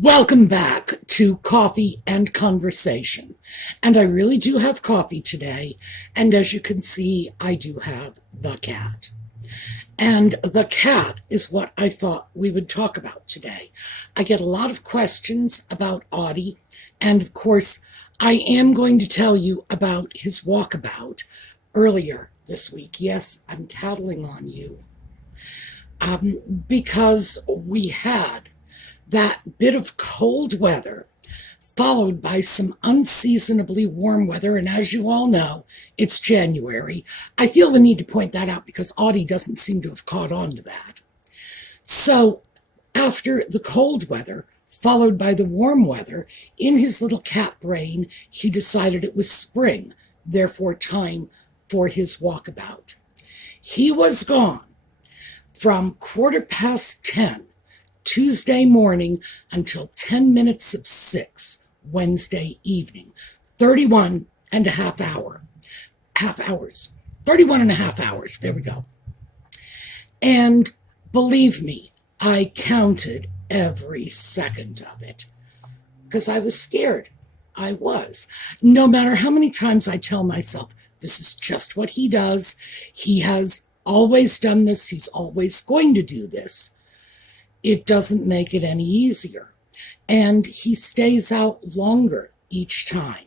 Welcome back to Coffee and Conversation. And I really do have coffee today. And as you can see, I do have the cat. And the cat is what I thought we would talk about today. I get a lot of questions about Audie. And of course, I am going to tell you about his walkabout earlier this week. Yes, I'm tattling on you. Because we had that bit of cold weather, followed by some unseasonably warm weather. And as you all know, it's January. I feel the need to point that out because Audie doesn't seem to have caught on to that. So after the cold weather, followed by the warm weather, in his little cat brain, he decided it was spring, therefore time for his walkabout. He was gone from 10:15 Tuesday morning until 10 minutes of 6 Wednesday evening. 31 and a half hours. 31 and a half hours. There we go. And believe me, I counted every second of it because I was scared. I was. No matter how many times I tell myself, this is just what he does. He has always done this. He's always going to do this. It doesn't make it any easier. And he stays out longer each time.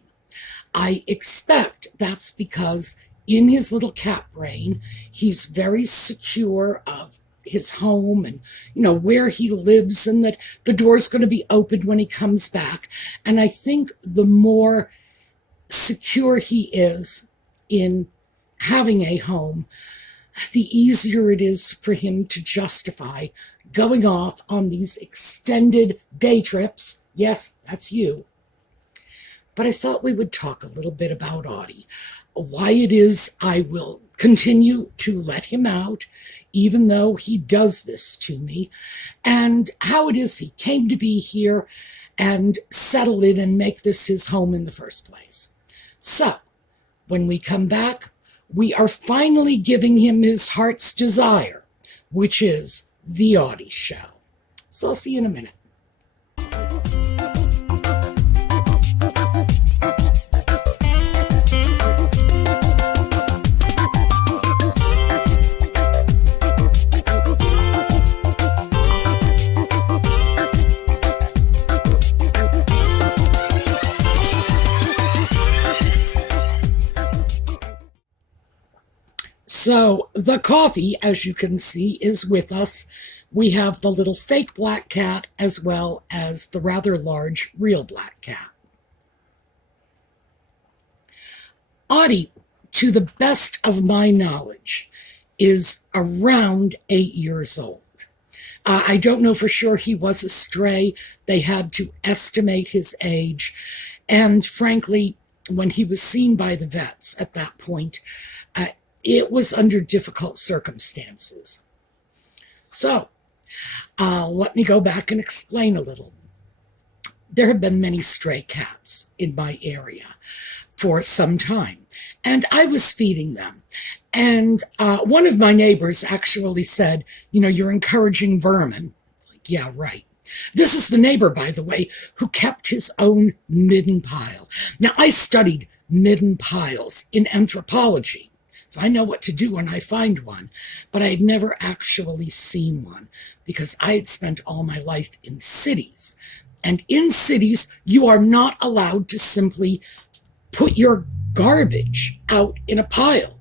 I expect that's because in his little cat brain, he's very secure of his home and, where he lives and that the door's going to be opened when he comes back. And I think the more secure he is in having a home, the easier it is for him to justify going off on these extended day trips. Yes, that's you. But I thought we would talk a little bit about Audie, why it is I will continue to let him out, even though he does this to me, and how it is he came to be here and settle in and make this his home in the first place. So, when we come back, we are finally giving him his heart's desire, which is the Audie Show. So I'll see you in a minute. So the coffee, as you can see, is with us. We have the little fake black cat as well as the rather large real black cat. Audie, to the best of my knowledge, is around 8 years old. I don't know for sure he was a stray. They had to estimate his age. And frankly, when he was seen by the vets at that point, it was under difficult circumstances. So, let me go back and explain a little. There have been many stray cats in my area for some time, and I was feeding them. And one of my neighbors actually said, you're encouraging vermin. Like, yeah, right. This is the neighbor, by the way, who kept his own midden pile. Now, I studied midden piles in anthropology. So I know what to do when I find one, but I had never actually seen one because I had spent all my life in cities. And in cities, you are not allowed to simply put your garbage out in a pile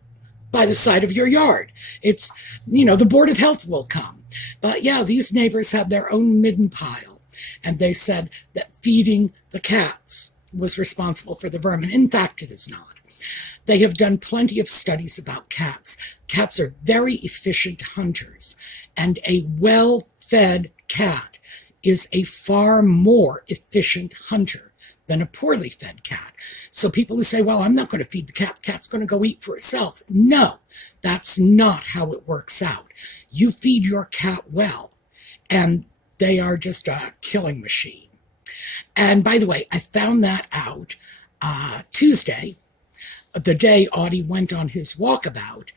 by the side of your yard. It's, the Board of Health will come. But yeah, these neighbors had their own midden pile, and they said that feeding the cats was responsible for the vermin. In fact, it is not. They have done plenty of studies about cats. Cats are very efficient hunters, and a well-fed cat is a far more efficient hunter than a poorly fed cat. So people who say, well, I'm not going to feed the cat's going to go eat for itself. No, that's not how it works out. You feed your cat well, and they are just a killing machine. And by the way, I found that out Tuesday, the day Audie went on his walkabout,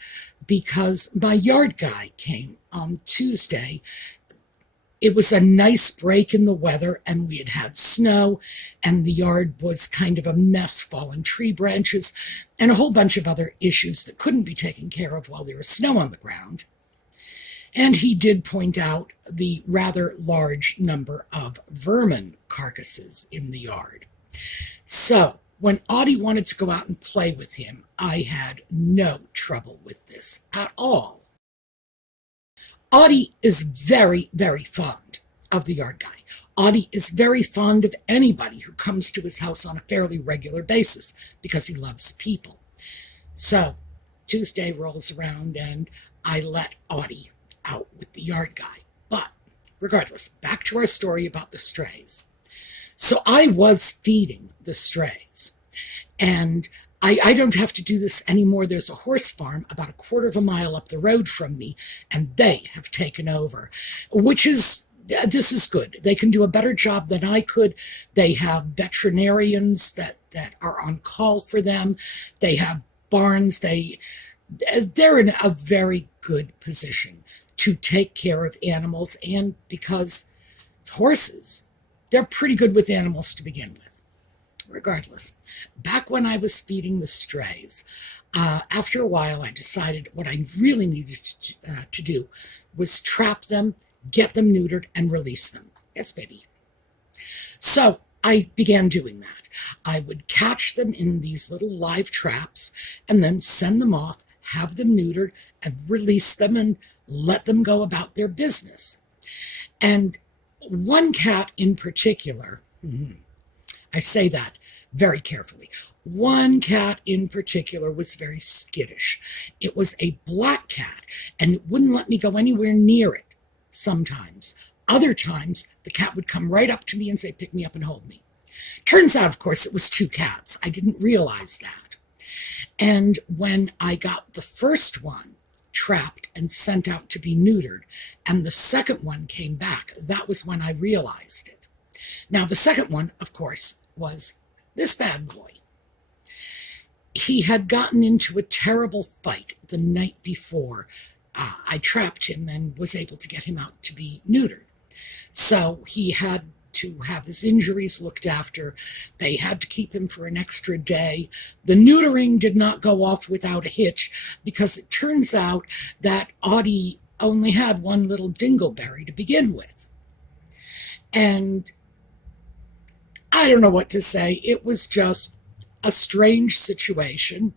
because my yard guy came on Tuesday It was a nice break in the weather, and we had had snow, and the yard was kind of a mess, fallen tree branches, and a whole bunch of other issues that couldn't be taken care of while there was snow on the ground. And he did point out the rather large number of vermin carcasses in the yard. So when Audie wanted to go out and play with him, I had no trouble with this at all. Audie is very, very fond of the yard guy. Audie is very fond of anybody who comes to his house on a fairly regular basis because he loves people. So Tuesday rolls around and I let Audie out with the yard guy. But regardless, back to our story about the strays. So I was feeding the strays, and I don't have to do this anymore. There's a horse farm about a quarter of a mile up the road from me, and they have taken over, this is good. They can do a better job than I could. They have veterinarians that are on call for them. They have barns. They're in a very good position to take care of animals, and because it's horses, they're pretty good with animals to begin with. Regardless, back when I was feeding the strays, after a while I decided what I really needed to do was trap them, get them neutered, and release them. Yes, baby. So I began doing that. I would catch them in these little live traps and then send them off, have them neutered, and release them and let them go about their business. And one cat in particular, I say that very carefully, one cat in particular was very skittish. It was a black cat, and it wouldn't let me go anywhere near it sometimes. Other times, the cat would come right up to me and say, pick me up and hold me. Turns out, of course, it was two cats. I didn't realize that. And when I got the first one trapped and sent out to be neutered, and the second one came back, that was when I realized it. Now, the second one, of course, was this bad boy. He had gotten into a terrible fight the night before. I trapped him and was able to get him out to be neutered. So he had to have his injuries looked after. They had to keep him for an extra day. The neutering did not go off without a hitch, because it turns out that Audie only had one little dingleberry to begin with. And I don't know what to say. It was just a strange situation.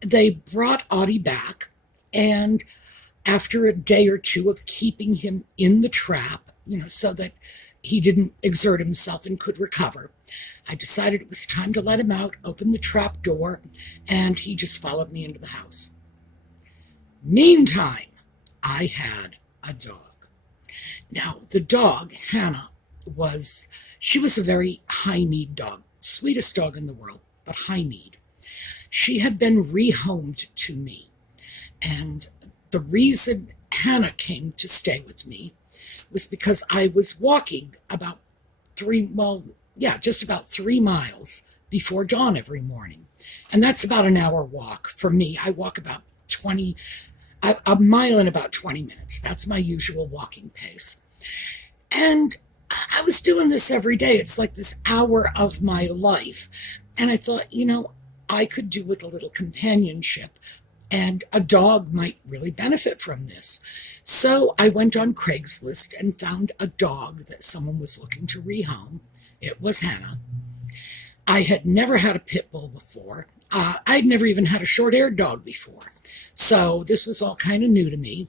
They brought Audie back, and after a day or two of keeping him in the trap, so that he didn't exert himself and could recover, I decided it was time to let him out, open the trap door, and he just followed me into the house. Meantime, I had a dog. Now, the dog, Hannah, she was a very high-need dog, sweetest dog in the world, but high-need. She had been rehomed to me, and the reason Hannah came to stay with me was because I was walking just about 3 miles before dawn every morning. And that's about an hour walk for me. I walk about a mile in about 20 minutes. That's my usual walking pace. And I was doing this every day. It's like this hour of my life. And I thought, I could do with a little companionship, and a dog might really benefit from this. So I went on Craigslist and found a dog that someone was looking to rehome. It was Hannah. I had never had a pit bull before. I'd never even had a short-haired dog before. So this was all kind of new to me.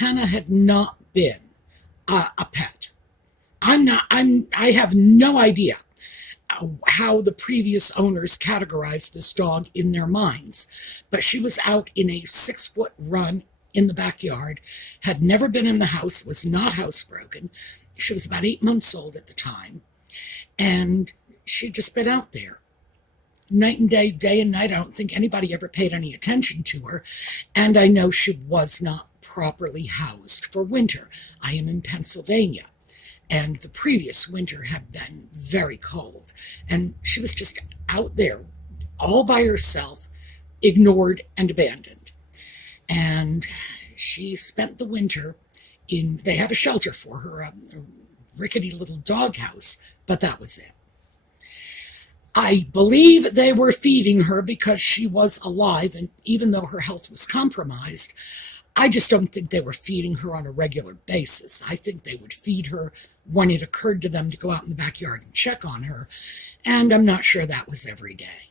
Hannah had not been a pet. I have no idea how the previous owners categorized this dog in their minds, but she was out in a 6-foot run in the backyard, had never been in the house, was not housebroken. She was about 8 months old at the time, and she'd just been out there night and day, day and night. I don't think anybody ever paid any attention to her, and I know she was not properly housed for winter. I am in Pennsylvania, and the previous winter had been very cold, and she was just out there all by herself, ignored and abandoned. And she spent the winter they had a shelter for her, a rickety little doghouse, but that was it. I believe they were feeding her because she was alive, and even though her health was compromised, I just don't think they were feeding her on a regular basis. I think they would feed her when it occurred to them to go out in the backyard and check on her, and I'm not sure that was every day.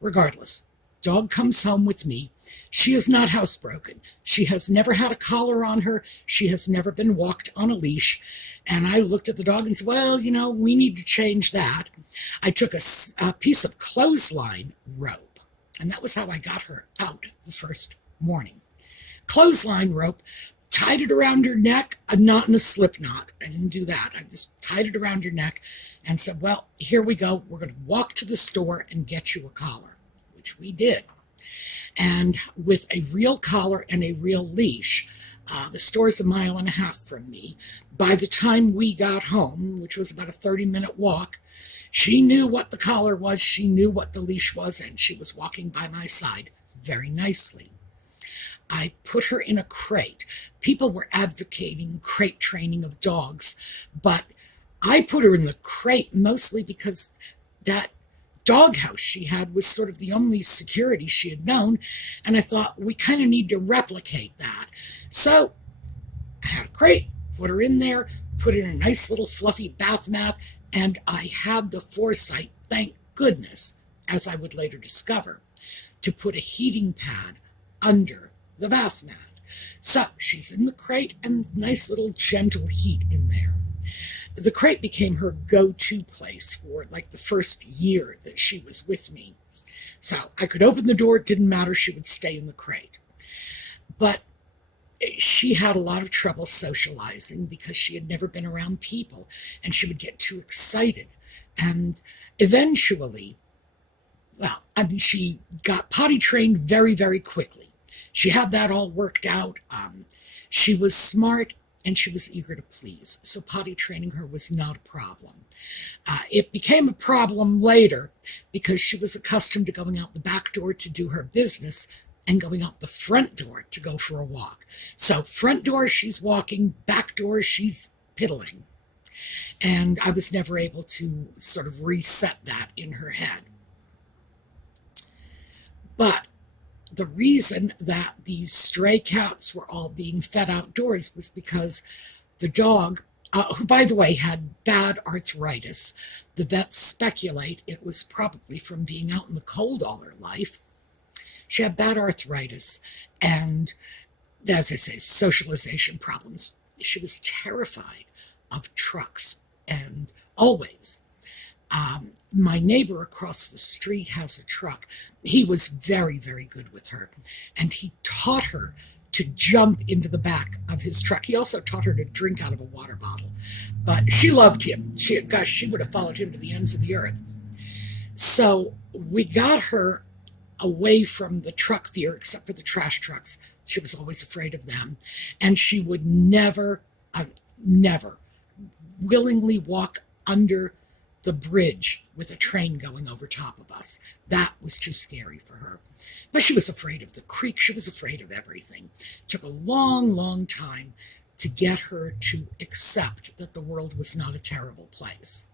Regardless, dog comes home with me. She is not housebroken. She has never had a collar on her. She has never been walked on a leash. And I looked at the dog and said, well, we need to change that. I took a piece of clothesline rope, and that was how I got her out the first morning. Clothesline rope, tied it around her neck, not in a slip knot. I didn't do that. I just tied it around her neck and said, well, here we go. We're going to walk to the store and get you a collar, which we did. And with a real collar and a real leash, the store's 1.5 miles from me. By the time we got home, which was about a 30-minute walk, she knew what the collar was, she knew what the leash was, and she was walking by my side very nicely. I put her in a crate. People were advocating crate training of dogs, but I put her in the crate mostly because that doghouse she had was sort of the only security she had known, and I thought we kind of need to replicate that. So I had a crate, put her in there, put in a nice little fluffy bath mat, and I had the foresight, thank goodness, as I would later discover, to put a heating pad under the bath mat. So she's in the crate and nice little gentle heat in there. The crate became her go-to place for like the first year that she was with me. So I could open the door, it didn't matter, she would stay in the crate. But she had a lot of trouble socializing because she had never been around people, and she would get too excited. And eventually, she got potty trained very, very quickly. She had that all worked out. She was smart and she was eager to please. So potty training her was not a problem. It became a problem later because she was accustomed to going out the back door to do her business and going out the front door to go for a walk. So front door, she's walking, back door, she's piddling. And I was never able to sort of reset that in her head. But the reason that these stray cats were all being fed outdoors was because the dog, who by the way had bad arthritis, the vets speculate it was probably from being out in the cold all her life. She had bad arthritis and, as I say, socialization problems. She was terrified of trucks, and always. My neighbor across the street has a truck. He was very, very good with her, and he taught her to jump into the back of his truck. He also taught her to drink out of a water bottle, but she loved him. She would have followed him to the ends of the earth. So we got her away from the truck fear, except for the trash trucks. She was always afraid of them, and she would never willingly walk under the bridge with a train going over top of us. That was too scary for her. But she was afraid of the creek. She was afraid of everything. It took a long, long time to get her to accept that the world was not a terrible place.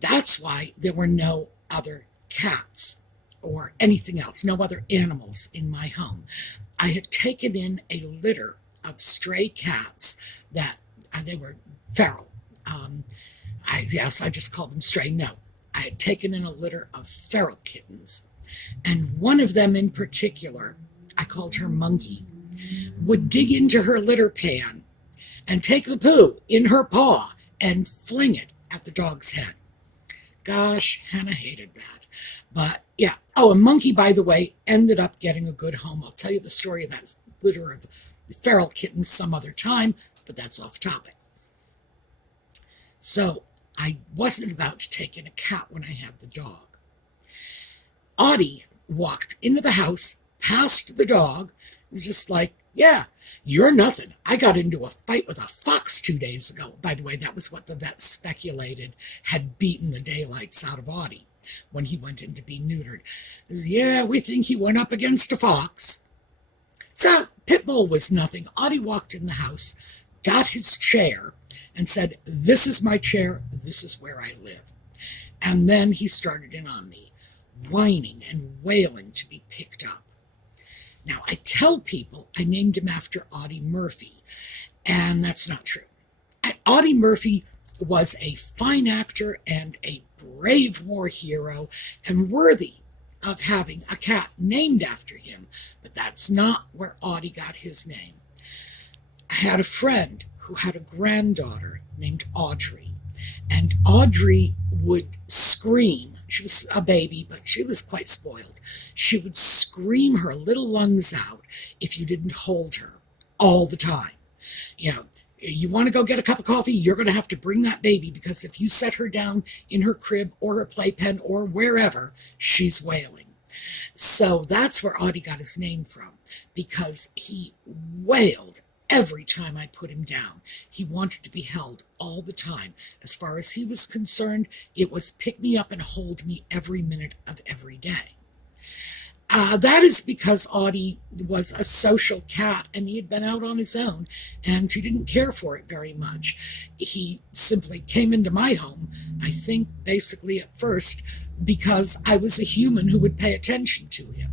That's why there were no other cats or anything else, no other animals in my home. I had taken in a litter of stray cats that they were feral. I just called them stray. No, I had taken in a litter of feral kittens. And one of them in particular, I called her Monkey, would dig into her litter pan and take the poo in her paw and fling it at the dog's head. Gosh, Hannah hated that. But yeah. Oh, and Monkey, by the way, ended up getting a good home. I'll tell you the story of that litter of feral kittens some other time, but that's off topic. So I wasn't about to take in a cat when I had the dog. Audie walked into the house, past the dog, was just like, yeah, you're nothing. I got into a fight with a fox 2 days ago. By the way, that was what the vet speculated had beaten the daylights out of Audie when he went in to be neutered. Yeah, we think he went up against a fox. So Pitbull was nothing. Audie walked in the house, got his chair, and said, "This is my chair. This is where I live." And then he started in on me, whining and wailing to be picked up. Now, I tell people I named him after Audie Murphy, and that's not true. Audie Murphy was a fine actor and a brave war hero and worthy of having a cat named after him, but that's not where Audie got his name. I had a friend who had a granddaughter named Audrey, and Audrey would scream. She was a baby, but she was quite spoiled. She would scream her little lungs out if you didn't hold her all the time. You know, you want to go get a cup of coffee, you're going to have to bring that baby, because if you set her down in her crib or her playpen or wherever, she's wailing. So that's where Audie got his name from, because he wailed every time I put him down. He wanted to be held all the time. As far as he was concerned, it was pick me up and hold me every minute of every day. That is because Audie was a social cat, and he had been out on his own, and he didn't care for it very much. He simply came into my home, I think, basically at first, because I was a human who would pay attention to him.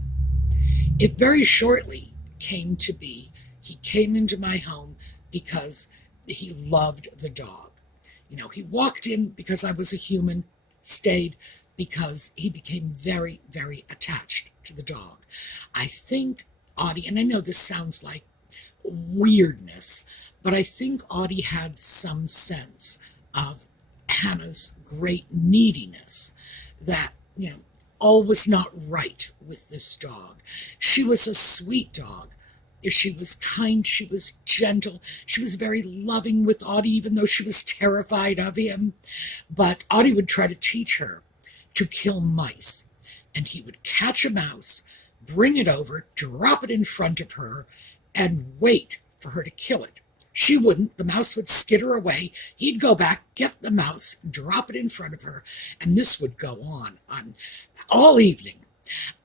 It very shortly came to be, he came into my home because he loved the dog. You know, he walked in because I was a human, stayed because he became very, very attached to the dog. I think Audie, and I know this sounds like weirdness, but I think Audie had some sense of Hannah's great neediness, that, you know, all was not right with this dog. She was a sweet dog. She was kind, she was gentle, she was very loving with Audie, even though she was terrified of him. But Audie would try to teach her to kill mice, and he would catch a mouse, bring it over, drop it in front of her, and wait for her to kill it. She wouldn't. The mouse would skitter away. He'd go back, get the mouse, drop it in front of her, and this would go on all evening.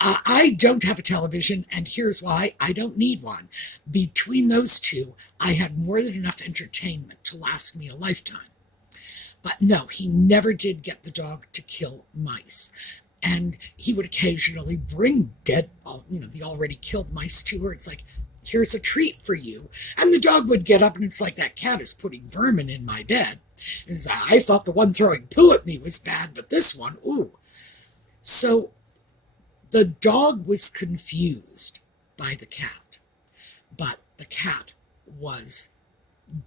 I don't have a television, and here's why: I don't need one. Between those two, I had more than enough entertainment to last me a lifetime. But no, he never did get the dog to kill mice. And he would occasionally bring dead, the already killed mice to her. It's like, here's a treat for you. And the dog would get up, and it's like, that cat is putting vermin in my bed. And it's like, I thought the one throwing poo at me was bad, but this one, ooh. So the dog was confused by the cat, but the cat was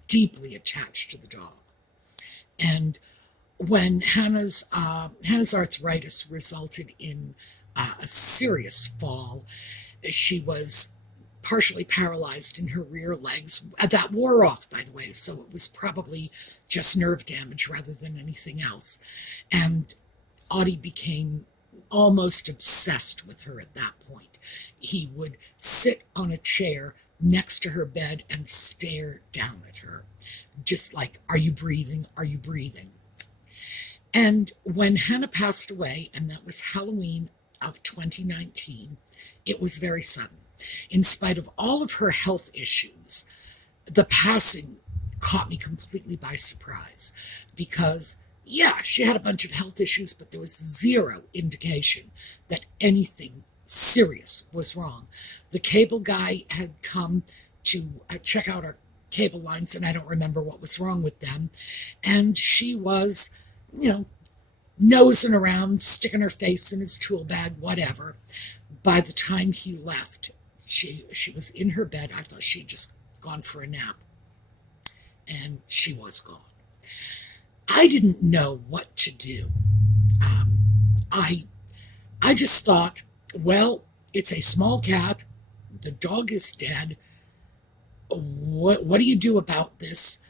deeply attached to the dog. And when Hannah's arthritis resulted in a serious fall, she was partially paralyzed in her rear legs. That wore off, by the way, so it was probably just nerve damage rather than anything else. And Audie became almost obsessed with her at that point. He would sit on a chair next to her bed and stare down at her, just like, are you breathing? Are you breathing? And when Hannah passed away, and that was Halloween of 2019, it was very sudden. In spite of all of her health issues, the passing caught me completely by surprise, because yeah, she had a bunch of health issues, but there was zero indication that anything serious was wrong. The cable guy had come to check out our cable lines, and I don't remember what was wrong with them. And she was, nosing around, sticking her face in his tool bag, whatever. By the time he left, she was in her bed. I thought she'd just gone for a nap. And she was gone. I didn't know what to do. I just thought, well, it's a small cat. The dog is dead. What do you do about this?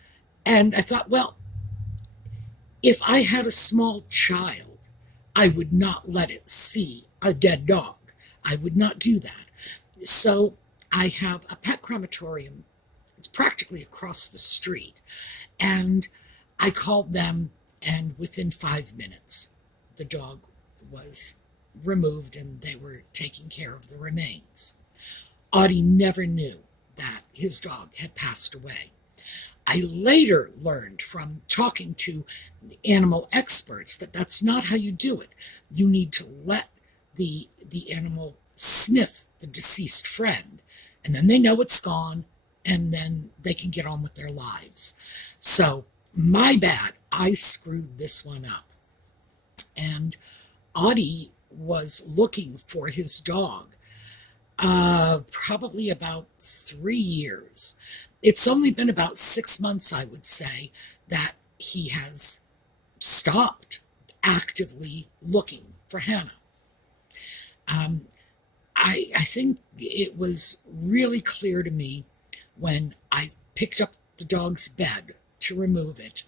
And I thought, well, if I had a small child, I would not let it see a dead dog. I would not do that. So I have a pet crematorium. It's practically across the street. And I called them, and within 5 minutes, the dog was removed and they were taking care of the remains. Audie never knew that his dog had passed away. I later learned from talking to animal experts that that's not how you do it. You need to let the animal sniff the deceased friend, and then they know it's gone, and then they can get on with their lives. So, my bad, I screwed this one up. And Audie was looking for his dog probably about 3 years. It's only been about 6 months, I would say, that he has stopped actively looking for Hannah. I think it was really clear to me when I picked up the dog's bed to remove it,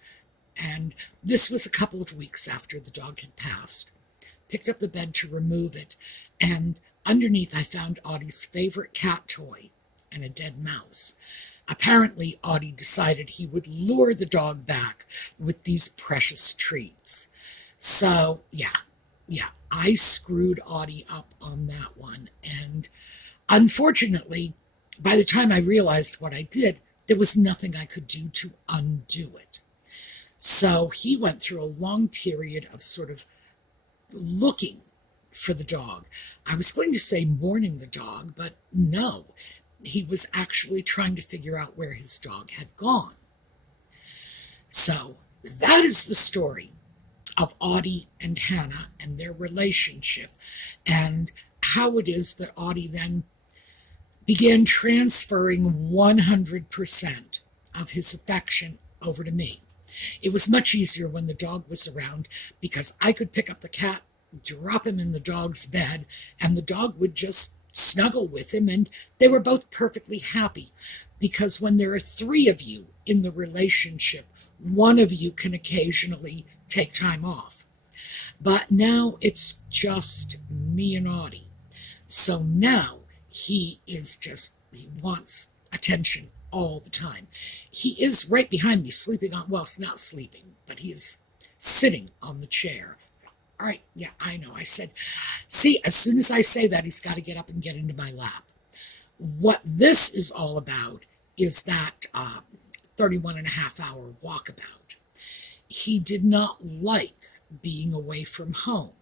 and this was a couple of weeks after the dog had passed. Picked up the bed to remove it, and underneath I found Audie's favorite cat toy and a dead mouse. Apparently, Audie decided he would lure the dog back with these precious treats. So, yeah, I screwed Audie up on that one. And unfortunately, by the time I realized what I did, there was nothing I could do to undo it. So he went through a long period of sort of looking for the dog. I was going to say mourning the dog, but no. He was actually trying to figure out where his dog had gone. So that is the story of Audie and Hannah and their relationship, and how it is that Audie then began transferring 100% of his affection over to me. It was much easier when the dog was around because I could pick up the cat, drop him in the dog's bed, and the dog would just snuggle with him, and they were both perfectly happy. Because when there are 3 of you in the relationship, one of you can occasionally take time off. But now it's just me and Audie. So now he wants attention all the time. He is right behind me, sleeping on, well, it's not sleeping, but he is sitting on the chair. All right, yeah, I know. I said, see, as soon as I say that, he's got to get up and get into my lap. What this is all about is that 31.5-hour walkabout. He did not like being away from home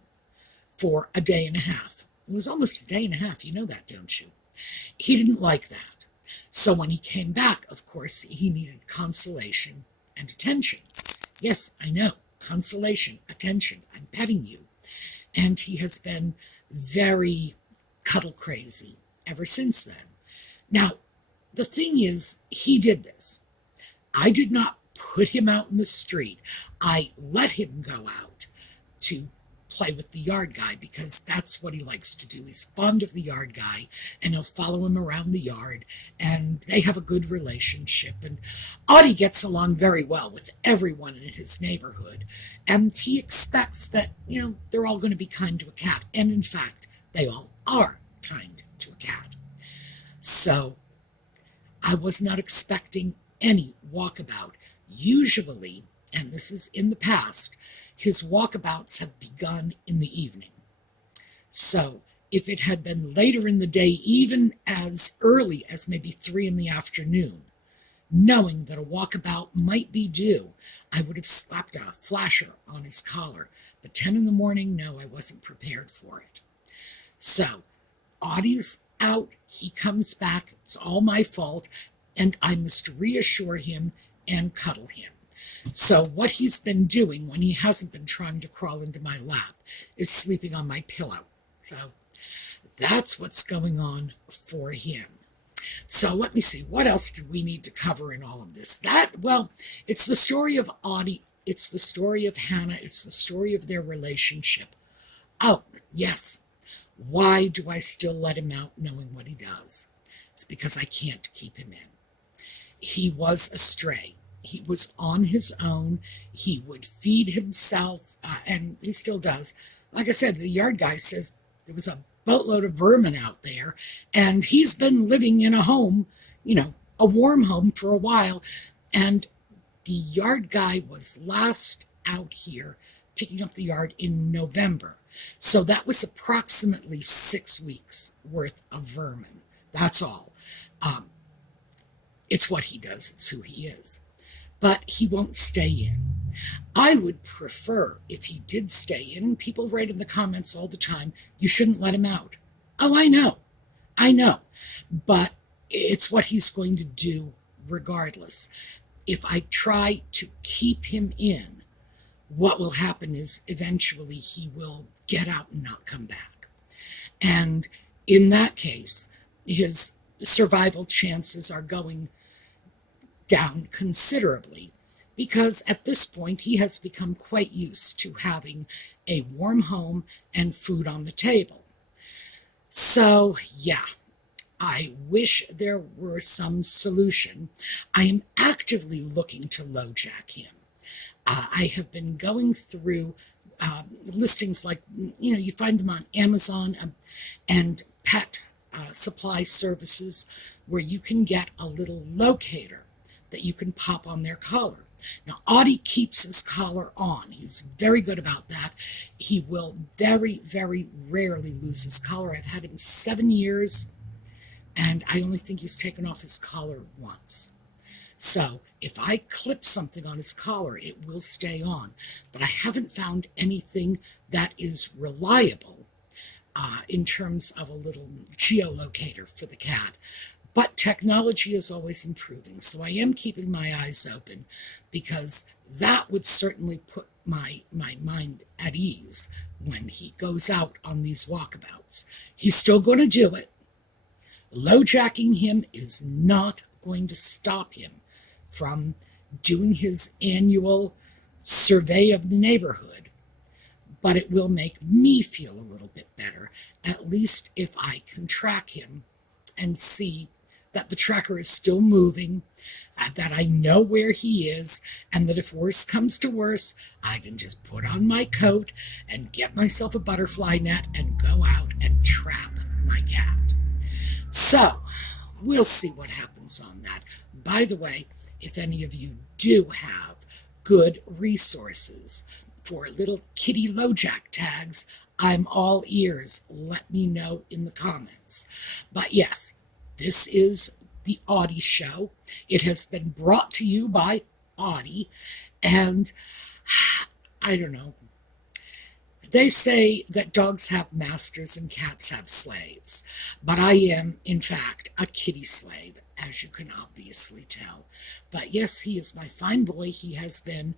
for a day and a half. It was almost a day and a half. You know that, don't you? He didn't like that. So when he came back, of course, he needed consolation and attention. Yes, I know. Consolation, attention, I'm petting you. And he has been very cuddle crazy ever since then. Now, the thing is, he did this. I did not put him out in the street. I let him go out to play with the yard guy because that's what he likes to do. He's fond of the yard guy, and he'll follow him around the yard, and they have a good relationship. And Audie gets along very well with everyone in his neighborhood, and he expects that, they're all going to be kind to a cat. And in fact, they all are kind to a cat. So I was not expecting any walkabout. Usually, and this is in the past, his walkabouts have begun in the evening. So if it had been later in the day, even as early as maybe 3 in the afternoon, knowing that a walkabout might be due, I would have slapped a flasher on his collar. But 10 in the morning, no, I wasn't prepared for it. So Audie's out, he comes back, it's all my fault, and I must reassure him and cuddle him. So what he's been doing when he hasn't been trying to crawl into my lap is sleeping on my pillow. So that's what's going on for him. So let me see, what else do we need to cover in all of this? It's the story of Audie, it's the story of Hannah, it's the story of their relationship. Oh, yes. Why do I still let him out knowing what he does? It's because I can't keep him in. He was a stray. He was on his own. He would feed himself, and he still does. Like I said, the yard guy says there was a boatload of vermin out there, and he's been living in a home, a warm home for a while, and the yard guy was last out here picking up the yard in November. So that was approximately 6 weeks worth of vermin That's all. Um, it's what he does. It's who he is. But he won't stay in. I would prefer if he did stay in. People write in the comments all the time, you shouldn't let him out. Oh, I know. I know. But it's what he's going to do regardless. If I try to keep him in, what will happen is eventually he will get out and not come back. And in that case, his survival chances are going down considerably, because at this point he has become quite used to having a warm home and food on the table. So, yeah, I wish there were some solution. I am actively looking to LoJack him. I have been going through listings like, you find them on Amazon and pet supply services where you can get a little locator that you can pop on their collar. Now, Audie keeps his collar on. He's very good about that. He will very, very rarely lose his collar. I've had him 7 years, and I only think he's taken off his collar once. So if I clip something on his collar, it will stay on. But I haven't found anything that is reliable in terms of a little geolocator for the cat. But technology is always improving, so I am keeping my eyes open, because that would certainly put my mind at ease when he goes out on these walkabouts. He's still going to do it. LoJacking him is not going to stop him from doing his annual survey of the neighborhood, but it will make me feel a little bit better, at least if I can track him and see that the tracker is still moving, that I know where he is, and that if worse comes to worse, I can just put on my coat and get myself a butterfly net and go out and trap my cat. So, we'll see what happens on that. By the way, if any of you do have good resources for little kitty LoJack tags, I'm all ears. Let me know in the comments. But yes, this is the Audie Show. It has been brought to you by Audie, and I don't know. They say that dogs have masters and cats have slaves, but I am, in fact, a kitty slave, as you can obviously tell. But yes, he is my fine boy. He has been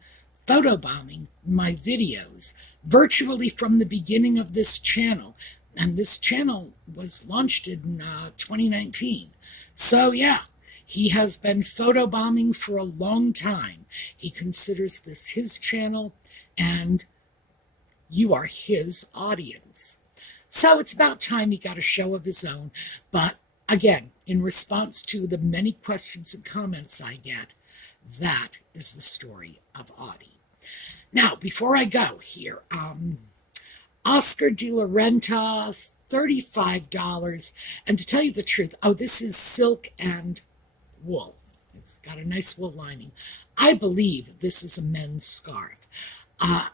photobombing my videos virtually from the beginning of this channel. And this channel was launched in 2019. So yeah, he has been photobombing for a long time. He considers this his channel, and you are his audience. So it's about time he got a show of his own. But again, in response to the many questions and comments I get, that is the story of Audie. Now, before I go here, Oscar de la Renta, $35. And to tell you the truth, this is silk and wool. It's got a nice wool lining. I believe this is a men's scarf.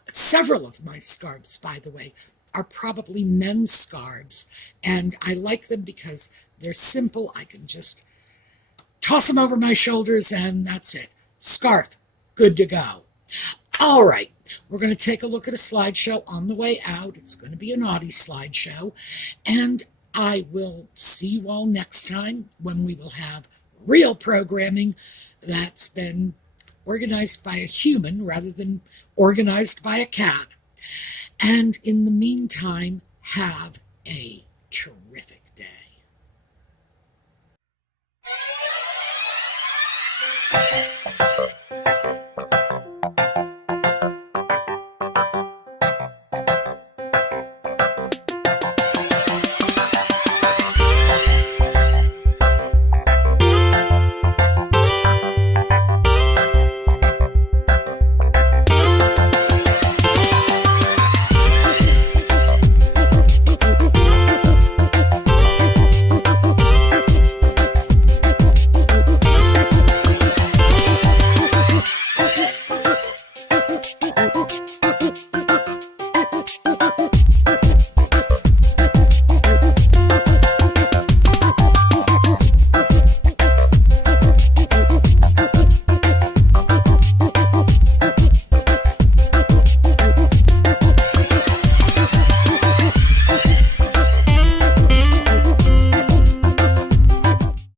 Several of my scarves, by the way, are probably men's scarves, and I like them because they're simple. I can just toss them over my shoulders, and that's it. Scarf, good to go. All right, we're going to take a look at a slideshow on the way out. It's going to be an Audie slideshow, and I will see you all next time when we will have real programming that's been organized by a human rather than organized by a cat. And in the meantime, have a terrific day.